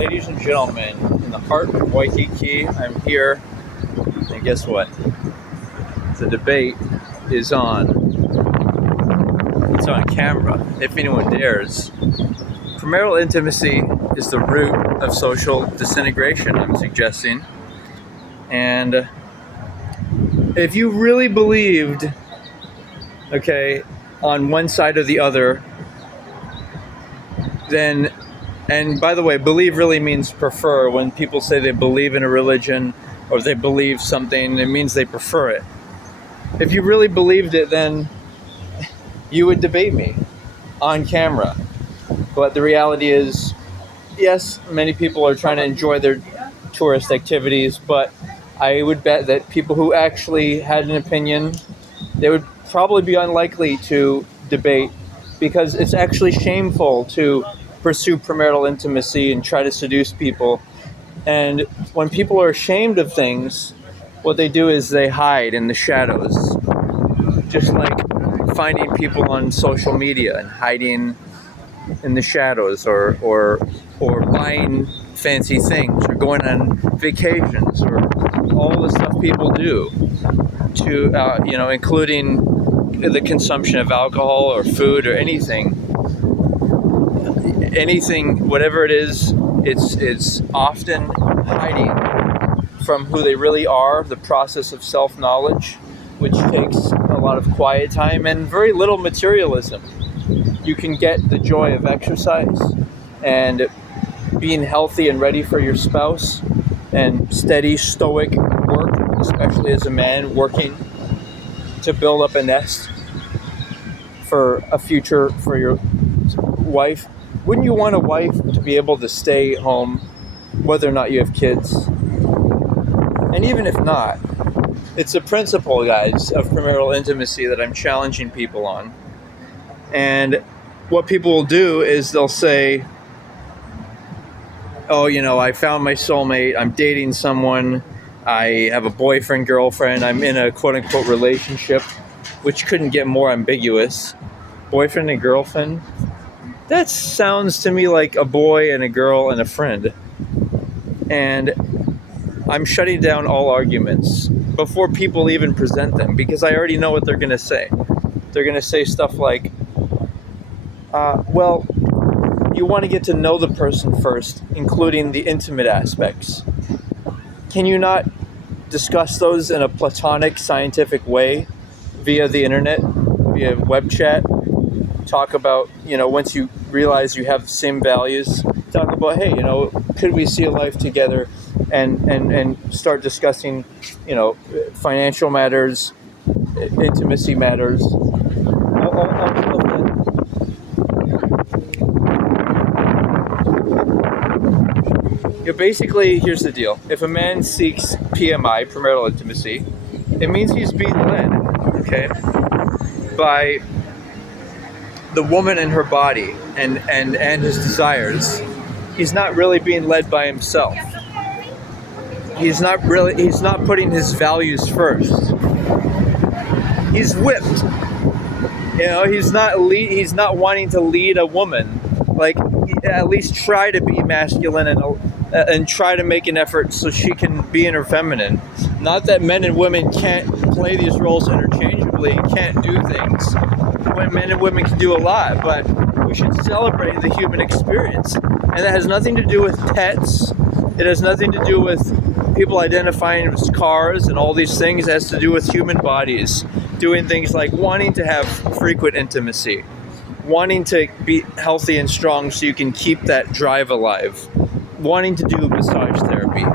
Ladies and gentlemen, in the heart of Waikiki, I'm here, and guess what? The debate is on. It's on camera, if anyone dares. Premarital intimacy is the root of social disintegration, I'm suggesting. And if you really believed, on one side or the other, then, and by the way, believe really means prefer. When people say they believe in a religion or they believe something, it means they prefer it. If you really believed it, then you would debate me on camera. But the reality is, yes, many people are trying to enjoy their tourist activities, but I would bet that people who actually had an opinion, they would probably be unlikely to debate, because it's actually shameful to pursue premarital intimacy and try to seduce people. And when people are ashamed of things, what they do is they hide in the shadows, just like finding people on social media and hiding in the shadows, or buying fancy things, or going on vacations, or all the stuff people do to including the consumption of alcohol or food or anything, whatever it is. It's often hiding from who they really are, the process of self-knowledge, which takes a lot of quiet time and very little materialism. You can get the joy of exercise and being healthy and ready for your spouse, and steady, stoic work, especially as a man working to build up a nest for a future for your wife. Wouldn't you want a wife to be able to stay home whether or not you have kids? And even if not, it's a principle, guys, of premarital intimacy that I'm challenging people on. And what people will do is they'll say, oh, I found my soulmate, I'm dating someone, I have a boyfriend, girlfriend, I'm in a quote-unquote relationship, which couldn't get more ambiguous. Boyfriend and girlfriend? That sounds to me like a boy and a girl and a friend. And I'm shutting down all arguments before people even present them, because I already know what they're going to say. They're going to say stuff like, well, you want to get to know the person first, including the intimate aspects. Can you not discuss those in a platonic, scientific way via the internet, via web chat? Talk about, once you realize you have the same values, talk about, hey, could we see a life together, and start discussing, financial matters, intimacy matters, all of that. Basically, here's the deal. If a man seeks PMI, premarital intimacy, it means he's being led, by the woman in her body and his desires. He's not really being led by himself. He's not putting his values first. He's whipped. He's not wanting to lead a woman. Like, at least try to be masculine and try to make an effort so she can be in her feminine. Not that men and women can't play these roles interchangeably, can't do things. When men and women can do a lot, but we should celebrate the human experience. And that has nothing to do with pets. It has nothing to do with people identifying as cars and all these things. It has to do with human bodies, doing things like wanting to have frequent intimacy, wanting to be healthy and strong so you can keep that drive alive, wanting to do massage therapy.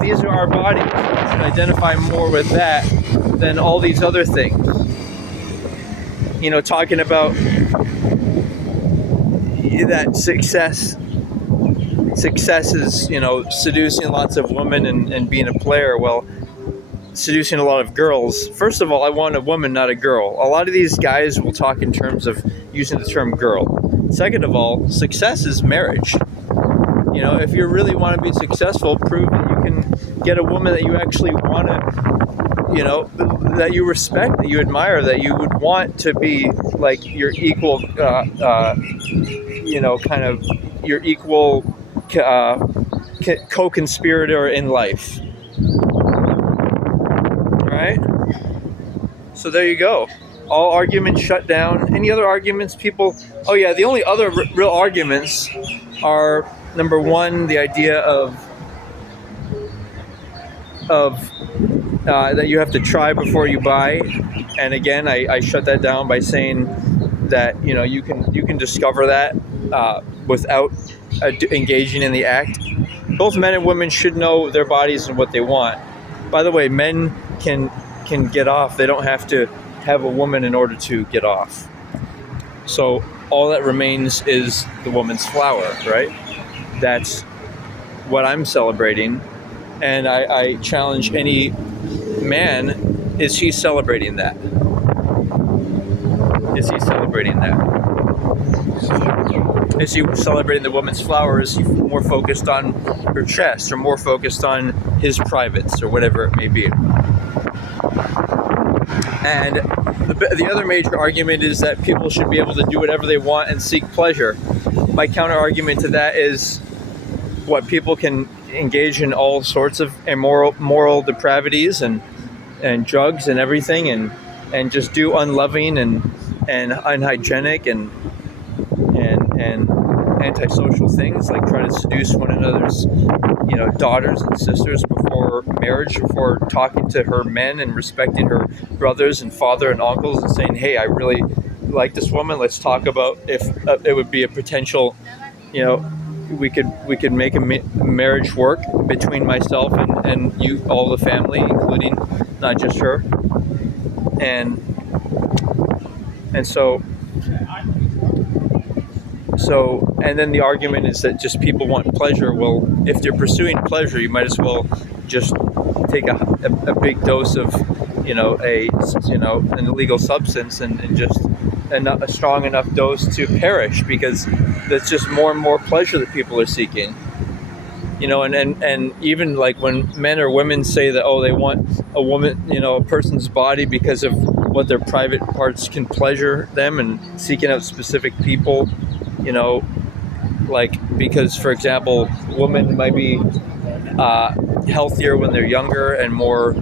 These are our bodies. We should identify more with that than all these other things. Talking about that success is, seducing lots of women and being a player. Well, seducing a lot of girls. First of all, I want a woman, not a girl. A lot of these guys will talk in terms of using the term girl. Second of all, success is marriage. If you really want to be successful, prove that you can get a woman that you actually want to, that you respect, that you admire, that you would want to be like your equal, kind of your equal co-conspirator in life. All right. So there you go. All arguments shut down. Any other arguments, people? Oh yeah, the only other real arguments are, number one, the idea of that you have to try before you buy. And again, I shut that down by saying that you can discover that without engaging in the act. Both men and women should know their bodies and what they want. By the way, men can get off. They don't have to have a woman in order to get off. So all that remains is the woman's flower, right? That's what I'm celebrating. And I challenge any man, is he celebrating that? Is he celebrating that? Is he celebrating the woman's flower? Is he more focused on her chest, or more focused on his privates, or whatever it may be? And the other major argument is that people should be able to do whatever they want and seek pleasure. My counter argument to that is, what, people can engage in all sorts of moral depravities and drugs and everything, and just do unloving and unhygienic and antisocial things, like try to seduce one another's daughters and sisters before marriage, before talking to her men and respecting her brothers and father and uncles, and saying, hey, I really like this woman, let's talk about if it would be a potential, we could make a marriage work between myself and you, all the family, including not just her. And and then the argument is that just people want pleasure. Well, if they're pursuing pleasure, you might as well just take a big dose of an illegal substance and just a strong enough dose to perish, because that's just more and more pleasure that people are seeking. And even like when men or women say that, oh, they want a woman, a person's body because of what their private parts can pleasure them, and seeking out specific people, like, because, for example, women might be healthier when they're younger and more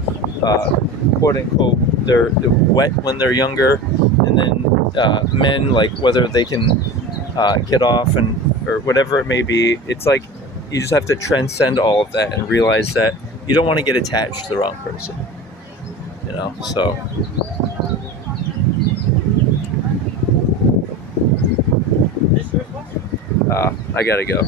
quote unquote they're wet when they're younger, and then men, like, whether they can get off or whatever it may be. It's like you just have to transcend all of that and realize that you don't want to get attached to the wrong person, so I gotta go.